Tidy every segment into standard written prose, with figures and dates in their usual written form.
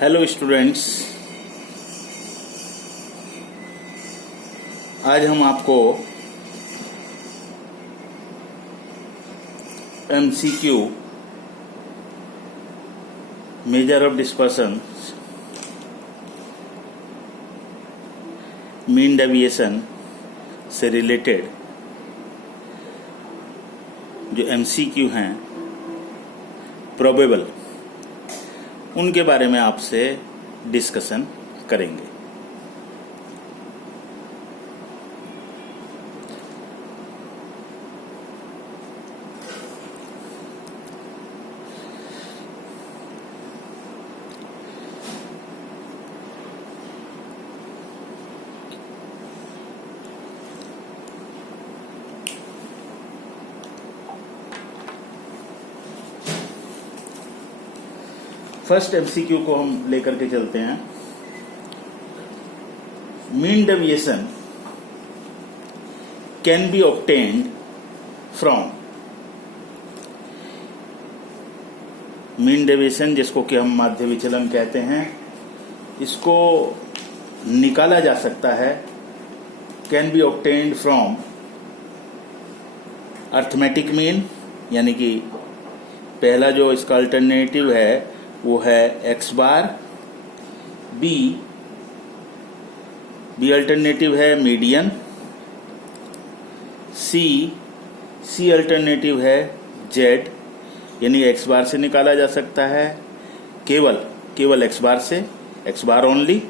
Hello students, आज हम आपको MCQ measure of dispersion mean deviation से रिलेटेड जो एमसीक्यू हैं प्रोबेबल, उनके बारे में आपसे डिस्कशन करेंगे। फर्स्ट एमसीक्यू को हम लेकर के चलते हैं। Mean deviation can be obtained from, mean deviation जिसको कि हम माध्य विचलन कहते हैं, इसको निकाला जा सकता है। Can be obtained from arithmetic mean, यानी कि पहला जो इसका अल्टरनेटिव है वो है एक्स बार। बी अल्टरनेटिव है मीडियन। सी अल्टरनेटिव है जेड, यानी एक्स बार से निकाला जा सकता है, केवल एक्स बार से, X bar only,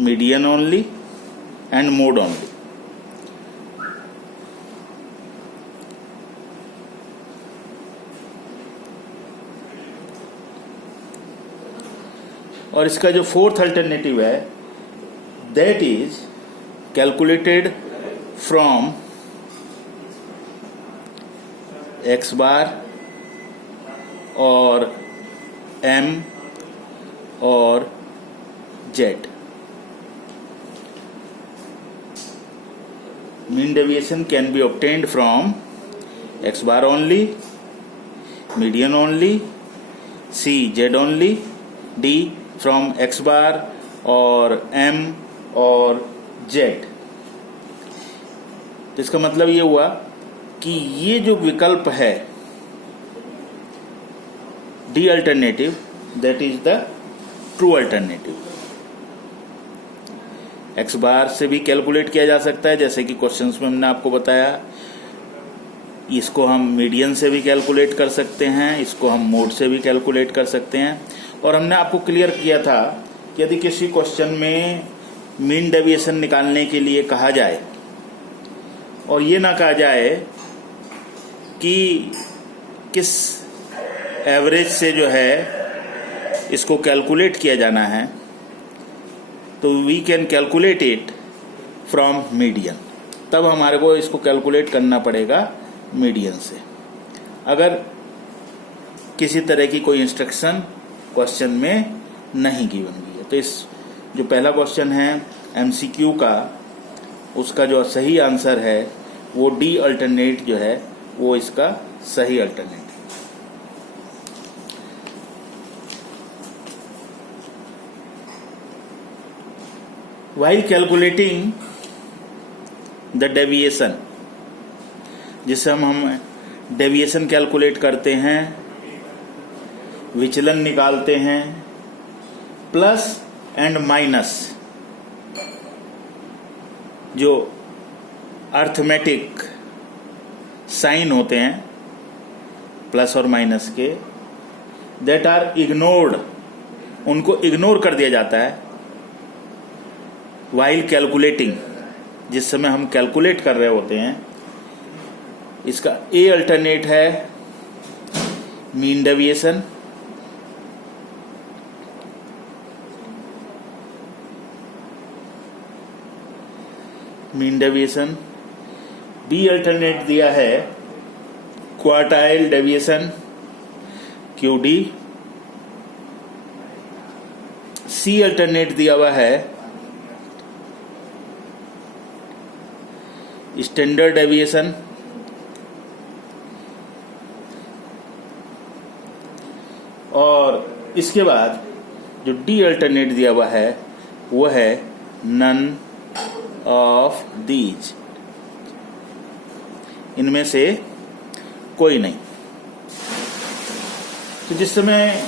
median only and mode only. और इसका जो फोर्थ अल्टरनेटिव है that is calculated from X bar और एम और Z. Mean deviation can be obtained from X bar only, median only, C Z only, D from X bar और M और Z. तो इसका मतलब ये हुआ कि ये जो विकल्प है D alternative, that is the true alternative. X bar से भी कैलकुलेट किया जा सकता है, जैसे कि क्वेश्चंस में हमने आपको बताया। इसको हम मीडियन से भी कैलकुलेट कर सकते हैं, इसको हम मोड से भी कैलकुलेट कर सकते हैं। और हमने आपको क्लियर किया था कि यदि किसी क्वेश्चन में मीन डेविएशन निकालने के लिए कहा जाए और ये ना कहा जाए कि किस एवरेज से जो है इसको कैलकुलेट किया जाना है, तो we can calculate it from median. तब हमारे को इसको कैलकुलेट करना पड़ेगा मीडियन से, अगर किसी तरह की कोई इंस्ट्रक्शन क्वेश्चन में नहीं गिवन गई है। तो इस जो पहला क्वेश्चन है एमसीक्यू का, उसका जो सही आंसर है वो डी अल्टरनेट जो है वो इसका सही अल्टरनेट है। While calculating द डेविएशन, जिससे हम डेविएशन कैलकुलेट करते हैं, विचलन निकालते हैं, प्लस एंड माइनस जो अर्थमेटिक साइन होते हैं प्लस और माइनस के, दैट आर इग्नोर्ड, उनको इग्नोर कर दिया जाता है वाइल कैलकुलेटिंग, जिस समय हम कैलकुलेट कर रहे होते हैं। इसका ए अल्टरनेट है mean deviation, mean deviation. B alternate दिया है quartile deviation, QD. C alternate दिया हुआ है स्टैंडर्ड डेविएशन, और इसके बाद जो डी अल्टरनेट दिया हुआ है वो है नन ऑफ दीज, इनमें से कोई नहीं। तो जिस समय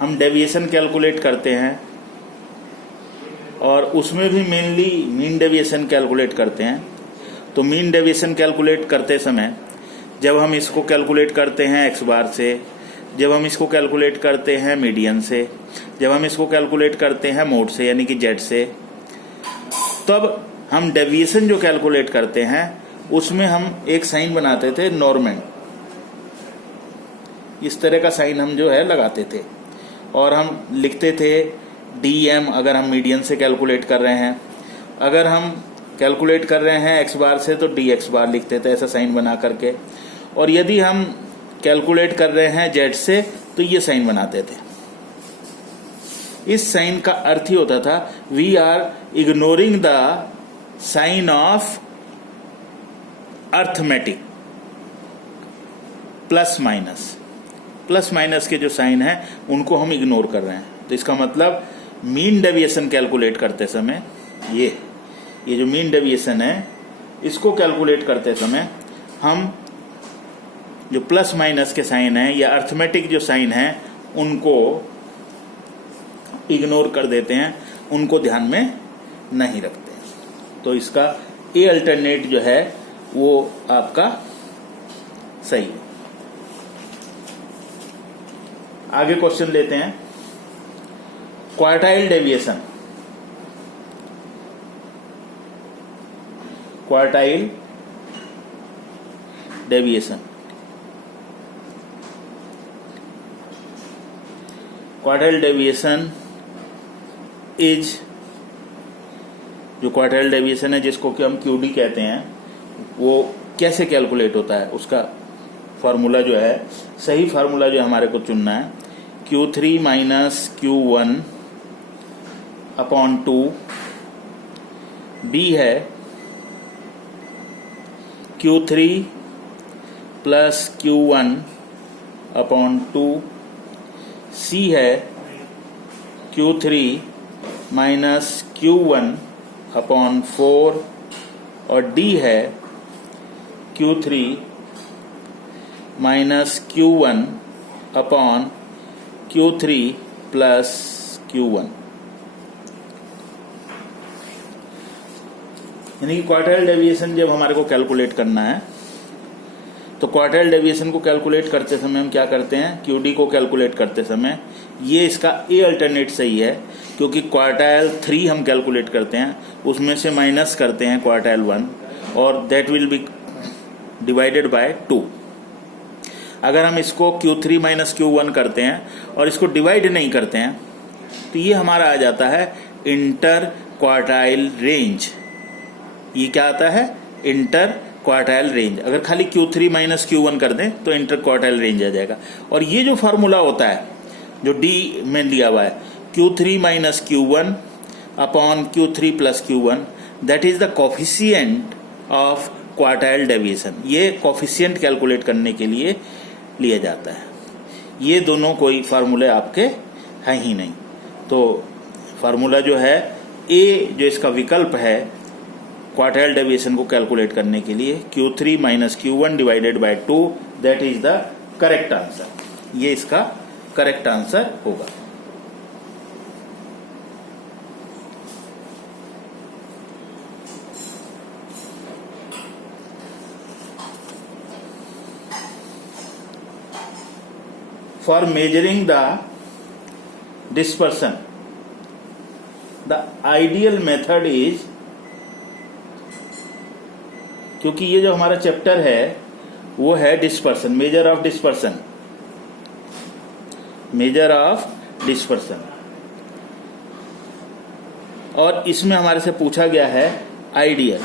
हम डेविएशन कैलकुलेट करते हैं और उसमें भी मेनली मीन डेविएशन कैलकुलेट करते हैं, तो मीन डेविएशन कैलकुलेट करते समय जब हम इसको कैलकुलेट करते हैं एक्स बार से, जब हम इसको कैलकुलेट करते हैं मीडियन से, जब हम इसको कैलकुलेट करते हैं मोड से यानी कि जेड से, तब हम डेविएशन जो कैलकुलेट करते हैं उसमें हम एक साइन बनाते थे नॉर्मल, इस तरह का साइन हम जो है लगाते थे और हम लिखते थे डीएम अगर हम मीडियन से कैलकुलेट कर रहे हैं, अगर हम कैलकुलेट कर रहे हैं एक्स बार से तो डी एक्स बार लिखते थे ऐसा साइन बना करके, और यदि हम कैलकुलेट कर रहे हैं जेड से तो ये साइन बनाते थे। इस साइन का अर्थ ही होता था we are ignoring the sign of arithmetic, plus minus के जो साइन है उनको हम इग्नोर कर रहे हैं। तो इसका मतलब मीन डेविएशन कैलकुलेट करते समय ये जो मीन डेविएशन है इसको कैलकुलेट करते समय हम जो प्लस माइनस के साइन है या अर्थमेटिक जो साइन है उनको इग्नोर कर देते हैं, उनको ध्यान में नहीं रखते। तो इसका ए अल्टरनेट जो है वो आपका सही है। आगे क्वेश्चन लेते हैं, quartile deviation. Quartile deviation quartile deviation is, जो क्वार्टाइल डेविएशन है जिसको कि हम क्यूडी कहते हैं, वो कैसे कैलकुलेट होता है उसका फार्मूला जो है, सही फार्मूला जो हमारे को चुनना है, Q3 minus Q1 upon 2, B है Q3 plus Q1 upon 2, C है Q3 माइनस Q1 अपॉन 4 और D है Q3 minus Q1 upon Q3 plus Q1। यानी कि क्वार्टाइल डेविएशन जब हमारे को कैलकुलेट करना है तो क्वार्टाइल डेविएशन को कैलकुलेट करते समय हम क्या करते हैं, क्यूडी को कैलकुलेट करते समय ये इसका ए अल्टरनेट सही है, क्योंकि क्वार्टाइल 3 हम कैलकुलेट करते हैं उसमें से माइनस करते हैं क्वार्टाइल 1 और that will be divided by 2। अगर हम इसको Q3 माइनस Q1 करते हैं और इसको डिवाइड नहीं करते हैं तो ये हमारा आ जाता है इंटर क्वार्टाइल रेंज। ये क्या आता है, इंटर क्वार्टाइल रेंज। अगर खाली Q3 माइनस Q1 कर दें तो इंटर क्वार्टाइल रेंज आ जाएगा। और ये जो फार्मूला होता है जो डी में दिया हुआ है Q3 minus Q1 upon Q3 plus Q1, that is the coefficient of quartile deviation. ये कोफिशिएंट कैलकुलेट करने के लिए लिया जाता है। ये दोनों कोई फार्मूले आपके हैं ही नहीं। तो फार्मूला जो है ए, जो इसका विकल्प है क्वार्टाइल डेविएशन को कैलकुलेट करने के लिए, Q3 minus Q1 divided by 2, that is the correct answer. ये इसका करेक्ट आंसर होगा। For measuring the dispersion, the ideal method is, क्योंकि ये जो हमारा चैप्टर है वो है dispersion, measure of dispersion, measure of dispersion, और इसमें हमारे से पूछा गया है ideal,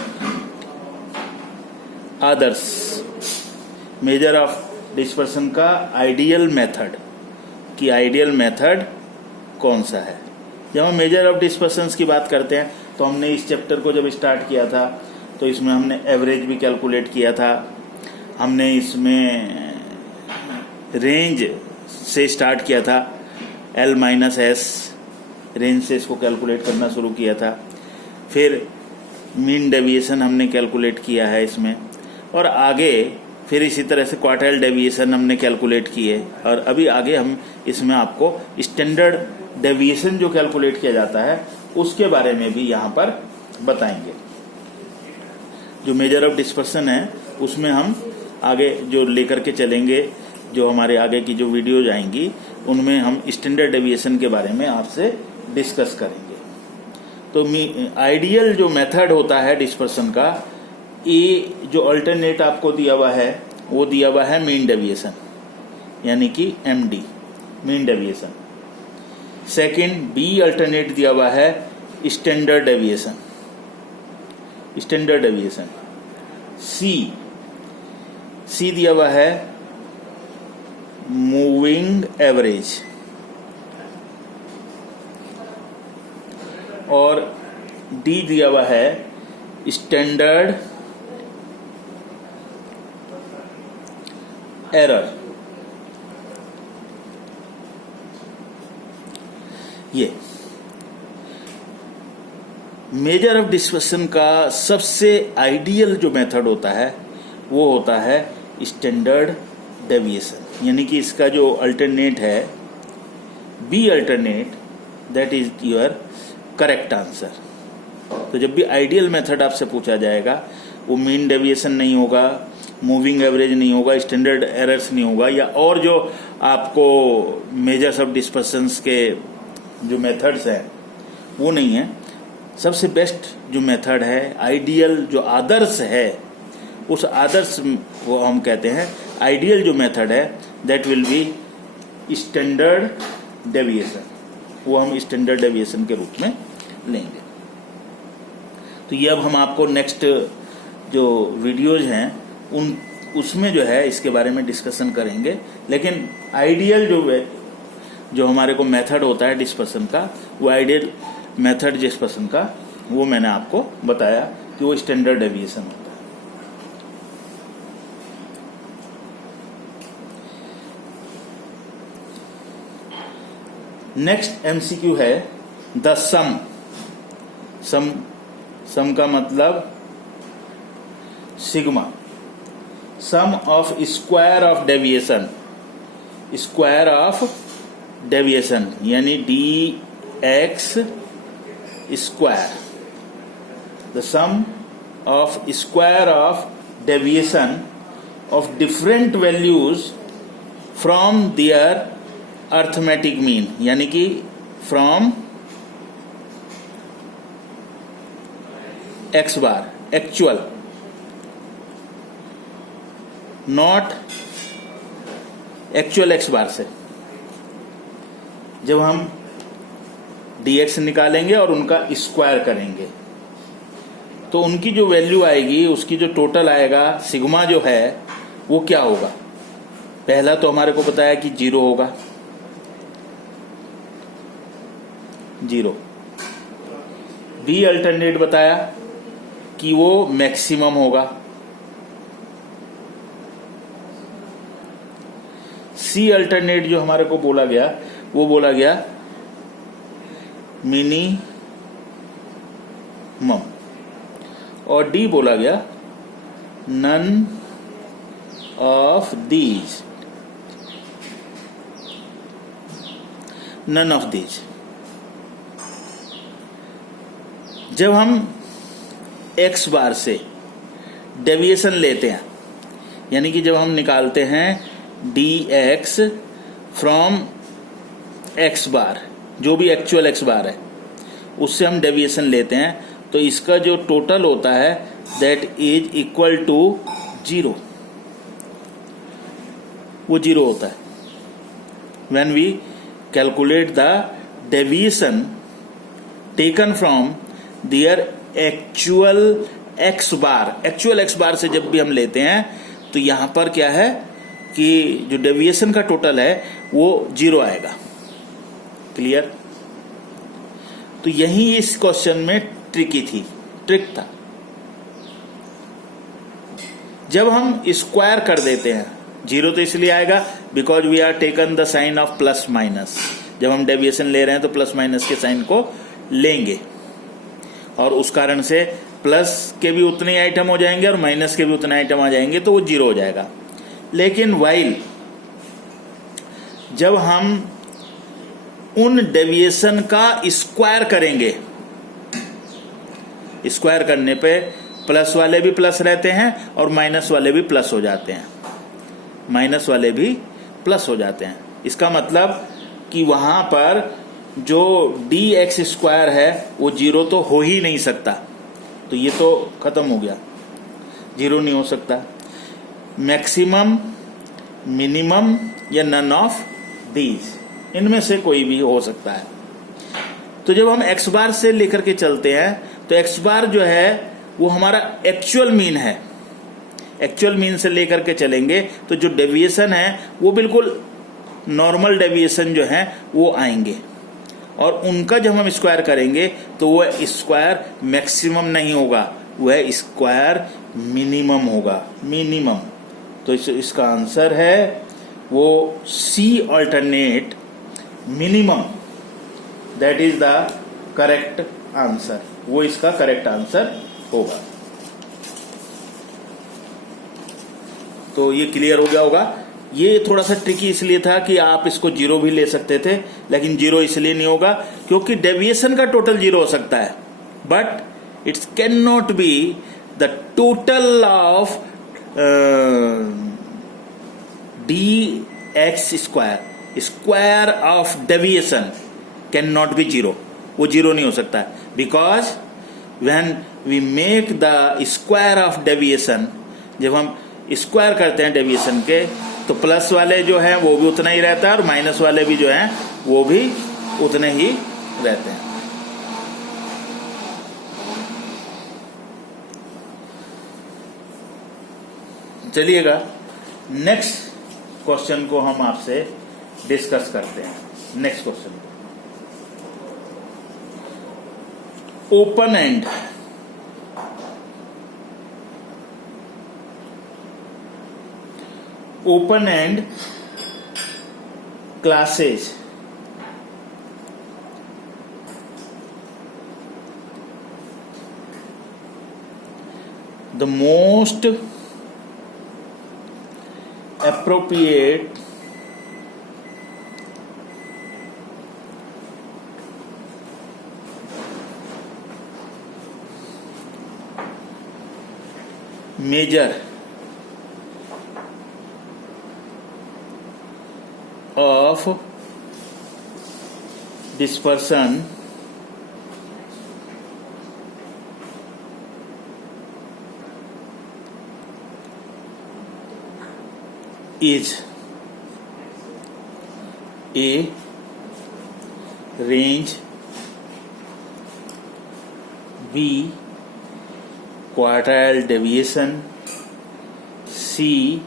Adarsh, measure of dispersion का आइडियल मेथड, कि आइडियल मेथड कौन सा है। जब हम मेजर ऑफ डिस्पर्शंस की बात करते हैं तो हमने इस चैप्टर को जब स्टार्ट किया था तो इसमें हमने एवरेज भी कैलकुलेट किया था, हमने इसमें रेंज से स्टार्ट किया था, L माइनस एस रेंज से इसको कैलकुलेट करना शुरू किया था। फिर मीन डेविएशन हमने कैलकुलेट किया है इसमें, और आगे फिर इसी तरह से क्वार्टाइल डेविएशन हमने कैलकुलेट किए, और अभी आगे हम इसमें आपको स्टैंडर्ड डेविएशन जो कैलकुलेट किया जाता है उसके बारे में भी यहाँ पर बताएंगे। जो मेजर ऑफ डिस्पर्सन है उसमें हम आगे जो लेकर के चलेंगे, जो हमारे आगे की जो वीडियोज आएंगी उनमें हम स्टैंडर्ड डेविएशन के बारे में आपसे डिस्कस करेंगे। तो आइडियल जो मेथड होता है डिस्पर्सन का, ए जो अल्टरनेट आपको दिया हुआ है वो दिया हुआ है मीन डेविएशन, यानी कि MD mean deviation. Second B alternate दिया हुआ है standard deviation, standard deviation. C दिया हुआ है मूविंग एवरेज, और डी दिया हुआ है स्टैंडर्ड एरर। ये मेजर ऑफ डिस्पर्सन का सबसे आइडियल जो मेथड होता है वो होता है स्टैंडर्ड डेविएशन, यानी कि इसका जो अल्टरनेट है B alternate, that is your correct answer. तो जब भी आइडियल मेथड आपसे पूछा जाएगा वो मीन डेविएशन नहीं होगा, मूविंग एवरेज नहीं होगा, स्टैंडर्ड एरर्स नहीं होगा, या और जो आपको मेजर्स ऑफ डिस्पर्सन्स के जो मेथड्स हैं वो नहीं है। सबसे बेस्ट जो मेथड है, आइडियल जो आदर्श है, उस आदर्श को हम कहते हैं आइडियल जो मेथड है, that will be standard deviation. वो हम स्टैंडर्ड डेविएशन के रूप में लेंगे। तो ये अब हम आपको नेक्स्ट जो वीडियोज हैं उसमें जो है इसके बारे में डिस्कशन करेंगे। लेकिन आइडियल जो हमारे को मेथड होता है डिस्पर्सन का, वो आइडियल मेथड डिस्पर्सन का, वो मैंने आपको बताया कि वो स्टैंडर्ड डेविएशन होता है। नेक्स्ट MCQ है द सम का मतलब sigma, sum of square of deviation, square of deviation यानी dx square, the sum of square of deviation of different values from their arithmetic mean, यानी कि from x bar actual, not actual x bar से। जब हम dx निकालेंगे और उनका square करेंगे तो उनकी जो वैल्यू आएगी, उसकी जो टोटल आएगा सिग्मा जो है वो क्या होगा। पहला तो हमारे को बताया कि 0 होगा, 0। बी अल्टरनेट बताया कि वो मैक्सिमम होगा। सी अल्टरनेट जो हमारे को बोला गया वो बोला गया मिनिमम, और डी बोला गया none of these, none of these. जब हम x बार से डेविएशन लेते हैं, यानी कि जब हम निकालते हैं dx फ्रॉम x बार, जो भी एक्चुअल x बार है उससे हम डेविएशन लेते हैं, तो इसका जो टोटल होता है दैट इज इक्वल टू 0, वो 0 होता है। When we calculate the deviation taken from their actual x bar, actual x bar से जब भी हम लेते हैं तो यहां पर क्या है कि जो डेविएशन का टोटल है वो 0 आएगा। क्लियर? तो यही इस क्वेश्चन में ट्रिक था। जब हम स्क्वायर कर देते हैं जीरो तो इसलिए आएगा because we are taken the sign of plus minus. जब हम डेविएशन ले रहे हैं तो प्लस माइनस के साइन को लेंगे, और उस कारण से प्लस के भी उतने आइटम हो जाएंगे और माइनस के भी उतने आइटम आ जाएंगे, तो वो जीरो हो जाएगा। लेकिन वाइल जब हम उन डेविएशन का स्क्वायर करेंगे, स्क्वायर करने पे प्लस वाले भी प्लस रहते हैं और माइनस वाले भी प्लस हो जाते हैं, माइनस वाले भी प्लस हो जाते हैं। इसका मतलब कि वहां पर जो dx स्क्वायर है वो जीरो तो हो ही नहीं सकता, तो ये तो खत्म हो गया, जीरो नहीं हो सकता। मैक्सिमम, मिनिमम या नन ऑफ दीज, इनमें से कोई भी हो सकता है। तो जब हम x बार से लेकर के चलते हैं तो x बार जो है वो हमारा एक्चुअल मीन है। एक्चुअल मीन से लेकर के चलेंगे तो जो डेविएशन है वो बिल्कुल नॉर्मल डेविएशन जो है वो आएंगे, और उनका जब हम स्क्वायर करेंगे तो वह स्क्वायर मैक्सिमम नहीं होगा, वह स्क्वायर मिनिमम होगा, मिनिमम। तो इसका आंसर है वो C alternate minimum, that is the correct answer, वो इसका करेक्ट आंसर होगा। तो ये क्लियर हो गया होगा। ये थोड़ा सा ट्रिकी इसलिए था कि आप इसको जीरो भी ले सकते थे, लेकिन जीरो इसलिए नहीं होगा क्योंकि डेविएशन का टोटल जीरो हो सकता है, but it's can not be the total of D X square, square of deviation can not be zero, वो जीरो नहीं हो सकता because when we make the square of deviation, जब हम स्क्वायर करते हैं डेविएशन के, तो प्लस वाले जो हैं वो भी उतना ही रहता है और माइनस वाले भी जो हैं वो भी उतने ही रहते हैं। चलिएगा नेक्स्ट क्वेश्चन को हम आपसे डिस्कस करते हैं। Next question, open and, open end classes the most appropriate measure of dispersion is A, range, B, quartile deviation, C,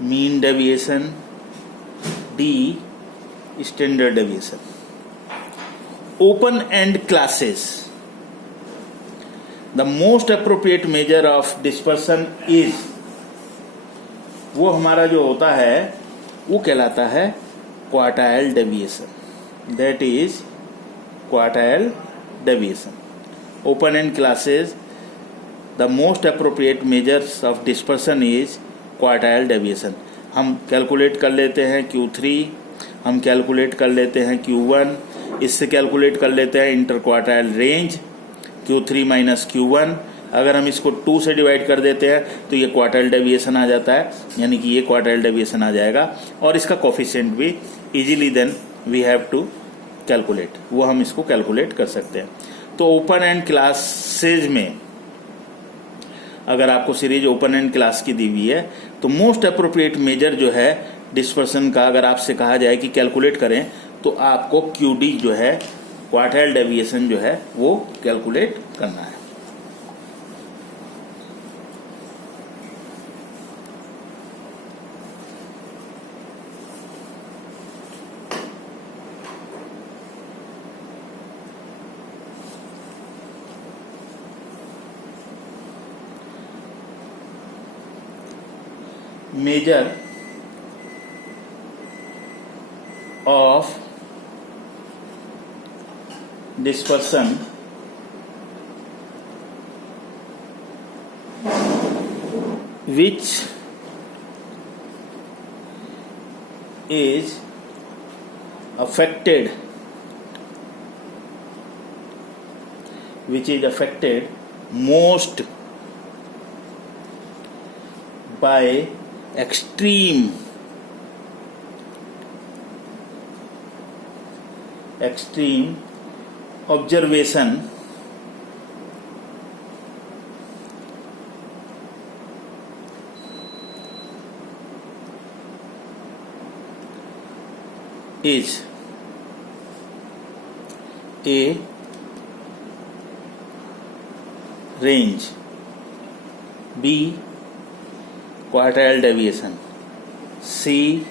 mean deviation, D, standard deviation. Open end classes, the most appropriate measure of dispersion is, वो हमारा जो होता है वो कहलाता है quartile deviation, that is quartile deviation. Open and classes the most appropriate measures of dispersion is quartile deviation. हम calculate कर लेते हैं Q3, हम कैलकुलेट कर लेते हैं Q1, इससे कैलकुलेट कर लेते हैं inter quartile range Q3 minus Q1। अगर हम इसको 2 से डिवाइड कर देते हैं तो ये क्वार्टाइल डेविएशन आ जाता है, यानी कि ये क्वार्टाइल डेविएशन आ जाएगा, और इसका कोफिशिएंट भी easily then we have to calculate, वो हम इसको कैलकुलेट कर सकते हैं। तो ओपन एंड क्लासेज में अगर आपको सीरीज ओपन एंड क्लास की दी हुई है तो मोस्ट अप्रोप्रिएट मेजर जो है डिस्पर्सन का, अगर आपसे कहा जाए कि कैलकुलेट करें तो आपको QD जो है क्वार्टाइल डेविएशन जो है वो कैलकुलेट करना है। measure of dispersion which is affected most by extreme observation is A, range, B, quartile deviation, C,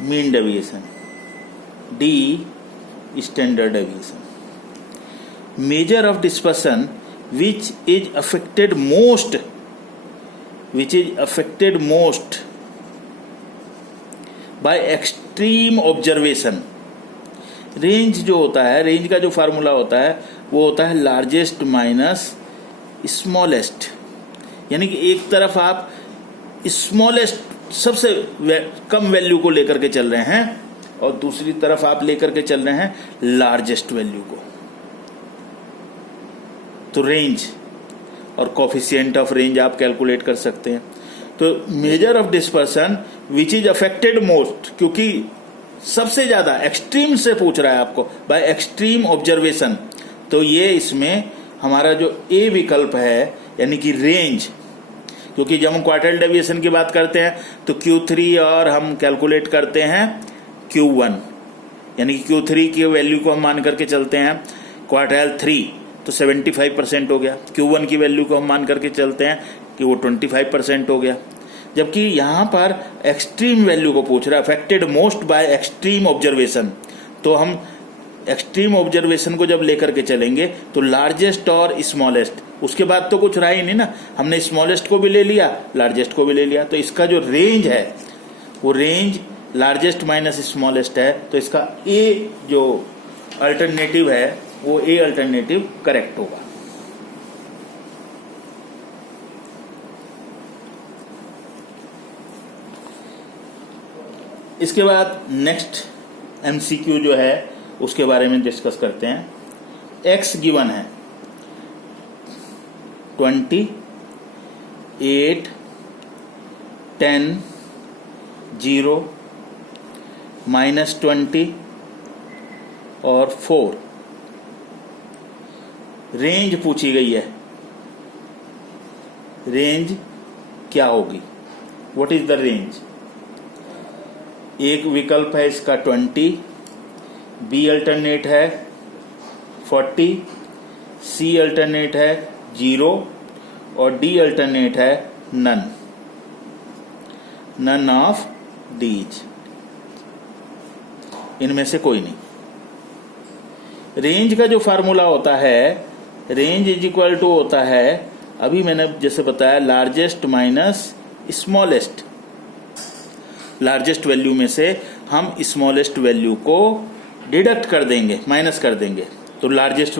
mean deviation, D, standard deviation. Measure of dispersion which is affected most by extreme observation. Range जो होता है, range का जो formula होता है वो होता है लार्जेस्ट माइनस स्मॉलेस्ट, यानी कि एक तरफ आप स्मॉलेस्ट सबसे कम वैल्यू को लेकर के चल रहे हैं और दूसरी तरफ आप लेकर के चल रहे हैं लार्जेस्ट वैल्यू को। तो रेंज और कोफिशिएंट ऑफ रेंज आप कैलकुलेट कर सकते हैं। तो measure of dispersion which is affected most, क्योंकि सबसे ज्यादा एक्सट्रीम से पूछ रहा है आपको, बाय एक्सट्रीम ऑब्जर्वेशन, तो ये इसमें हमारा जो ए विकल्प है यानी कि रेंज, क्योंकि जब हम क्वार्टाइल डेविएशन की बात करते हैं तो Q3 और हम कैलकुलेट करते हैं Q1, यानी कि Q3 की वैल्यू को हम मान करके चलते हैं क्वार्टाइल 3 तो 75% हो गया, Q1 की वैल्यू को हम मान करके चलते हैं कि वो 25% हो गया। जबकि यहाँ पर एक्सट्रीम वैल्यू को पूछ रहा है, affected most by extreme observation, तो हम एक्सट्रीम ऑब्जर्वेशन को जब लेकर के चलेंगे तो लार्जेस्ट और स्मॉलेस्ट, उसके बाद तो कुछ रहा ही नहीं ना, हमने स्मॉलेस्ट को भी ले लिया, लार्जेस्ट को भी ले लिया, तो इसका जो रेंज है वो रेंज लार्जेस्ट माइनस स्मॉलेस्ट है, तो इसका ए जो अल्टरनेटिव है वो ए अल्टरनेटिव करेक्ट होगा। इसके बाद नेक्स्ट एमसीक्यू जो है उसके बारे में डिस्कस करते हैं। एक्स गिवन है 20, 8, 10, 0, -20 और 4। रेंज पूछी गई है, रेंज क्या होगी, व्हाट इज द रेंज। एक विकल्प है इसका 20, बी अल्टरनेट है 40, सी अल्टरनेट है 0 और डी अल्टरनेट है नन ऑफ डीज, इनमें से कोई नहीं। रेंज का जो फार्मूला होता है, रेंज इज इक्वल टू होता है, अभी मैंने जैसे बताया, largest minus smallest. Largest value में से हम स्मॉलेस्ट वैल्यू को डिडक्ट कर देंगे, माइनस कर देंगे, तो लार्जेस्ट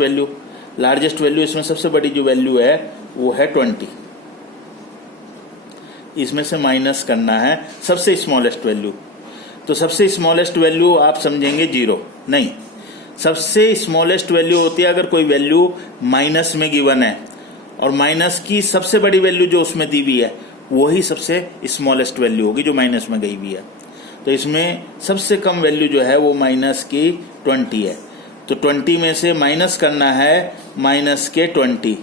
वैल्यू इसमें सबसे बड़ी जो वैल्यू है वो है 20, इसमें से माइनस करना है सबसे स्मॉलेस्ट वैल्यू। तो सबसे स्मॉलेस्ट वैल्यू आप समझेंगे 0 नहीं, सबसे स्मॉलेस्ट वैल्यू होती है अगर कोई वैल्यू माइनस में गिवन है और माइनस की सबसे बड़ी वैल्यू जो उसमें दी हुई है वही सबसे स्मॉलेस्ट वैल्यू होगी जो माइनस में गई हुई है। तो इसमें सबसे कम वैल्यू जो है वो माइनस की 20 है, तो 20 में से माइनस करना है माइनस के 20।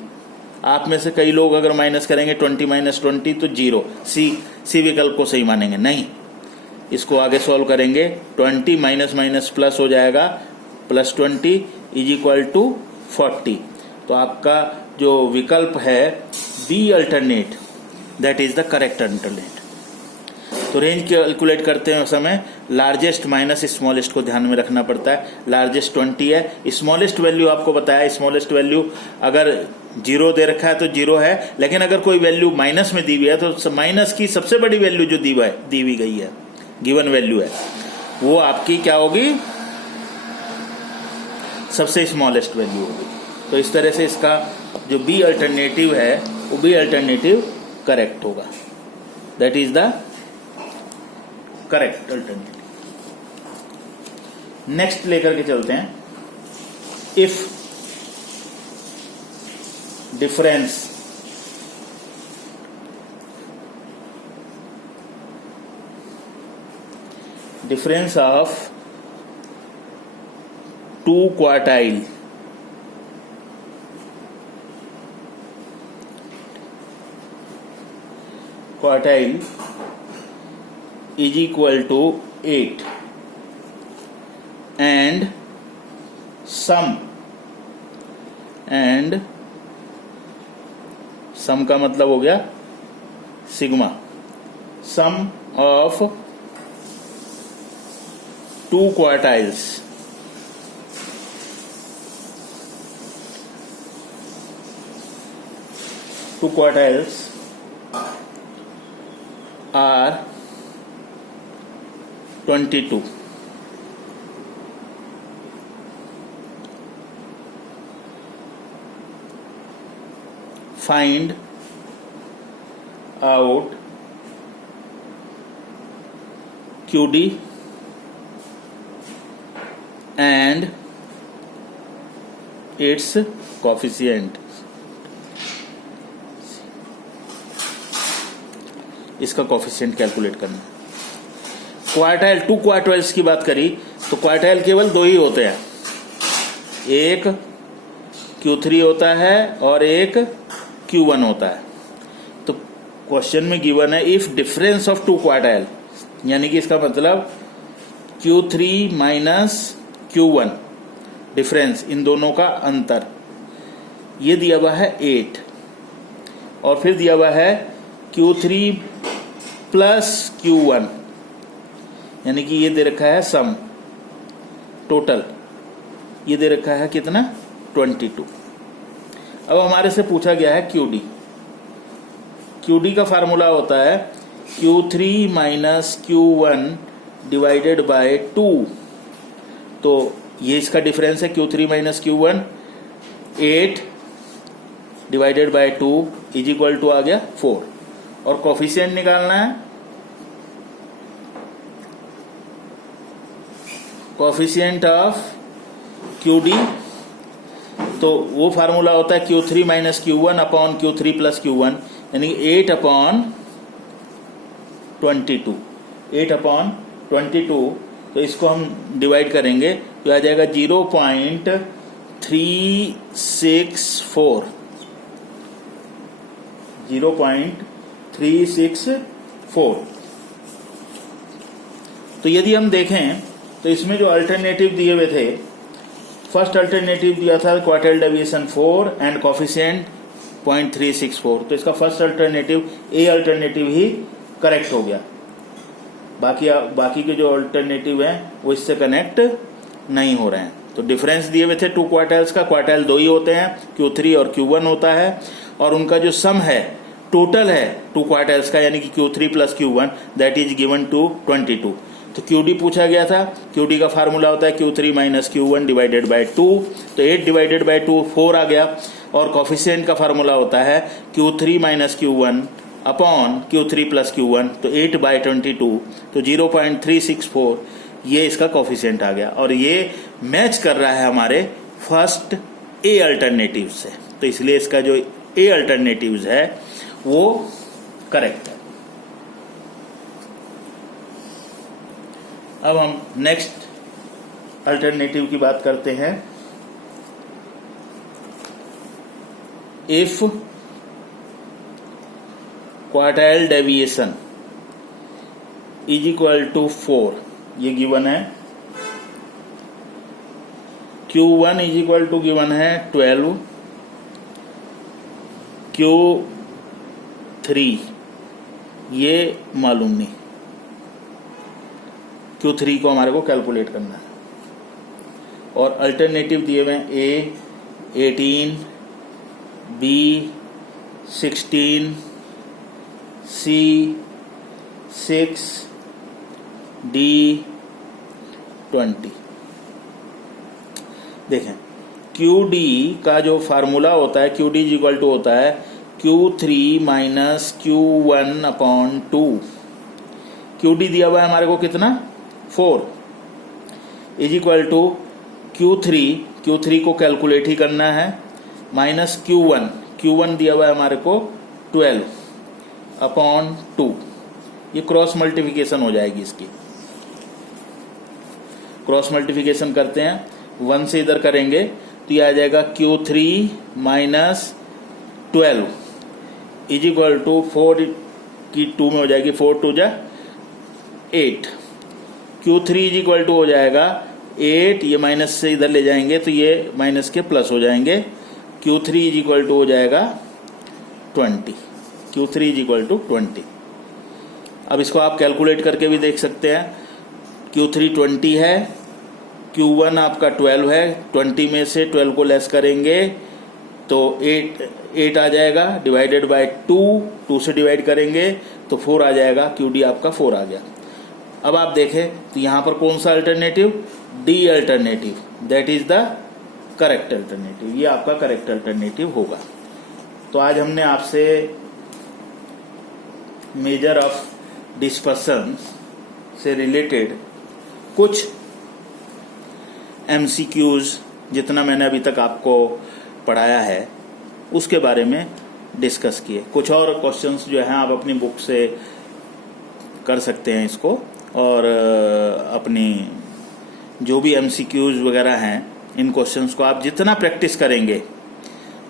आप में से कई लोग अगर माइनस करेंगे 20 माइनस 20 तो 0, सी विकल्प को सही मानेंगे, नहीं, इसको आगे सॉल्व करेंगे। 20 माइनस माइनस प्लस हो जाएगा, +20 इज इक्वल टू 40। तो आपका जो विकल्प है B alternate, that is the correct alternate. तो रेंज कैलकुलेट करते हैं समय लार्जेस्ट माइनस स्मॉलेस्ट को ध्यान में रखना पड़ता है। लार्जेस्ट 20 है, स्मॉलेस्ट वैल्यू आपको बताया, स्मॉलेस्ट वैल्यू अगर 0 दे रखा है तो 0 है, लेकिन अगर कोई वैल्यू माइनस में दी हुई है तो माइनस की सबसे बड़ी वैल्यू जो दी हुई गई है, गिवन वैल्यू है, वो आपकी क्या होगी, सबसे स्मॉलेस्ट वैल्यू होगी। तो इस तरह से इसका जो बी अल्टरनेटिव है वो बी अल्टरनेटिव करेक्ट होगा, that is the correct alternative. Next लेकर के चलते हैं, if difference of two quartile is equal to 8 and sum का मतलब हो गया sigma, sum of two quartiles are 22. Find out QD and its coefficient। इसका कोफिशिएंट कैलकुलेट करना। क्वार्टाइल, 2 क्वार्टाइल्स की बात करी तो क्वार्टाइल केवल 2 ही होते हैं, एक Q3 होता है और एक Q1 होता है। तो क्वेश्चन में गिवन है इफ डिफरेंस ऑफ 2 क्वार्टाइल, यानी कि इसका मतलब Q3 माइनस Q1 डिफरेंस, इन दोनों का अंतर, ये दिया हुआ है 8 और फिर दिया हुआ है Q3 प्लस Q1, यानी कि ये दे रखा है सम टोटल, ये दे रखा है कितना 22। अब हमारे से पूछा गया है QD। QD का फार्मूला होता है Q3 minus Q1 divided by 2। तो ये इसका डिफरेंस है Q3 minus Q1, 8 divided by 2 is equal to आ गया 4। और कोफिशिएंट निकालना है, कोफिशिएंट ऑफ QD, तो वो फार्मूला होता है Q3 minus Q1 upon Q3 plus Q1, यानी 8 अपॉन 22, 8 अपॉन 22। तो इसको हम डिवाइड करेंगे तो आ जाएगा 0.364, 0.364। तो यदि हम देखें तो इसमें जो अल्टरनेटिव दिए हुए थे, फर्स्ट अल्टरनेटिव दिया था क्वार्टाइल डेविएशन 4 एंड कोफिशिएंट 0.364। तो इसका फर्स्ट अल्टरनेटिव, ए अल्टरनेटिव ही करेक्ट हो गया। बाकी के जो अल्टरनेटिव हैं वो इससे कनेक्ट नहीं हो रहे हैं। तो डिफरेंस दिए हुए थे 2 क्वार्टाइल्स का, क्वार्टाइल 2 ही होते हैं, Q3 और Q1 होता है, और उनका जो सम है टोटल है 2 क्वार्टाइल्स का, यानी कि Q3 plus Q1 that is given to 22। तो QD पूछा गया था, QD का फार्मूला होता है Q3 minus Q1 divided by 2, तो 8 डिवाइडेड बाय 2 4 आ गया। और कोफिशिएंट का फार्मूला होता है Q3 minus Q1 upon Q3 plus Q1, तो 8 बाय 22, तो 0.364, ये इसका कोफिशिएंट आ गया। और ये मैच कर रहा है हमारे फर्स्ट ए अल्टरनेटिव से, तो इसलिए इसका जो ए अल्टरनेटिव है वो करेक्ट है। अब हम नेक्स्ट अल्टरनेटिव की बात करते हैं। If quartile deviation is equal to 4, ये गिवन है। Q1 is equal to given है 12, Q3 ये मालूम नहीं, Q3 को हमारे को कैलकुलेट करना है। और अल्टरनेटिव दिए हुए हैं A 18, B 16, C 6, D 20। देखें QD का जो फार्मूला होता है, QD इज इक्वल टू होता है Q3 minus Q1 upon 2। QD दिया हुआ है हमारे को कितना 4 इज इक्वल टू Q3 को कैलकुलेट ही करना है माइनस Q1 दिया हुआ है हमारे को 12 अपॉन 2। ये क्रॉस मल्टीप्लिकेशन हो जाएगी। इसकी क्रॉस मल्टीप्लिकेशन करते हैं, 1 से इधर करेंगे तो ये आ जाएगा Q3 minus 12 is equal to 4 की 2 में हो जाएगी, 4 2 जा 8। Q3 इज इक्वल टू हो जाएगा 8, ये माइनस से इधर ले जाएंगे तो ये माइनस के प्लस हो जाएंगे। Q3 इज इक्वल टू हो जाएगा 20। Q3 is equal to 20। अब इसको आप कैलकुलेट करके भी देख सकते हैं। Q3 20 है, Q1 आपका 12 है, 20 में से 12 को लेस करेंगे तो 8 आ जाएगा, डिवाइडेड बाय 2 से डिवाइड करेंगे तो 4 आ जाएगा। QD आपका 4 आ गया। अब आप देखें तो यहाँ पर कौन सा alternative, D alternative, that is the correct alternative. ये आपका करेक्ट अल्टरनेटिव होगा। तो आज हमने आपसे मेजर ऑफ डिस्पर्सन से रिलेटेड कुछ MCQs जितना मैंने अभी तक आपको पढ़ाया है उसके बारे में डिस्कस किए। कुछ और क्वेश्चंस जो हैं आप अपनी बुक से कर सकते हैं इसको, और अपनी जो भी MCQs वगैरह हैं इन क्वेश्चंस को आप जितना प्रैक्टिस करेंगे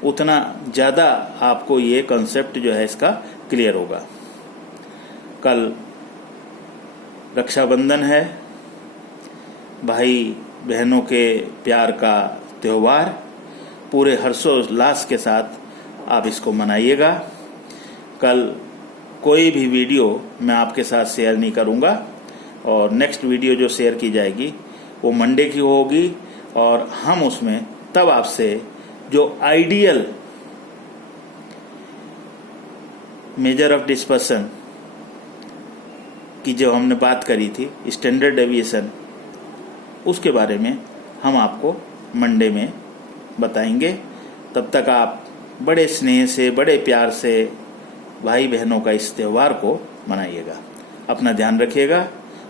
उतना ज़्यादा आपको ये कंसेप्ट जो है इसका क्लियर होगा। कल रक्षाबंधन है, भाई बहनों के प्यार का त्यौहार। पूरे हर्षोल्लास के साथ आप इसको मनाइएगा। कल कोई भी वीडियो मैं आपके साथ शेयर नहीं करूंगा, और नेक्स्ट वीडियो जो शेयर की जाएगी वो मंडे की होगी, और हम उसमें तब आपसे जो आइडियल मेजर ऑफ डिस्पर्सन की जो हमने बात करी थी, स्टैंडर्ड डेविएशन, उसके बारे में हम आपको मंडे में बताएंगे। तब तक आप बड़े स्नेह से, बड़े प्यार से भाई बहनों का इस त्यौहार को मनाइएगा। अपना ध्यान रखिएगा।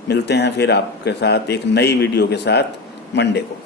मिलते हैं फिर आपके साथ एक नई वीडियो के साथ मंडे को।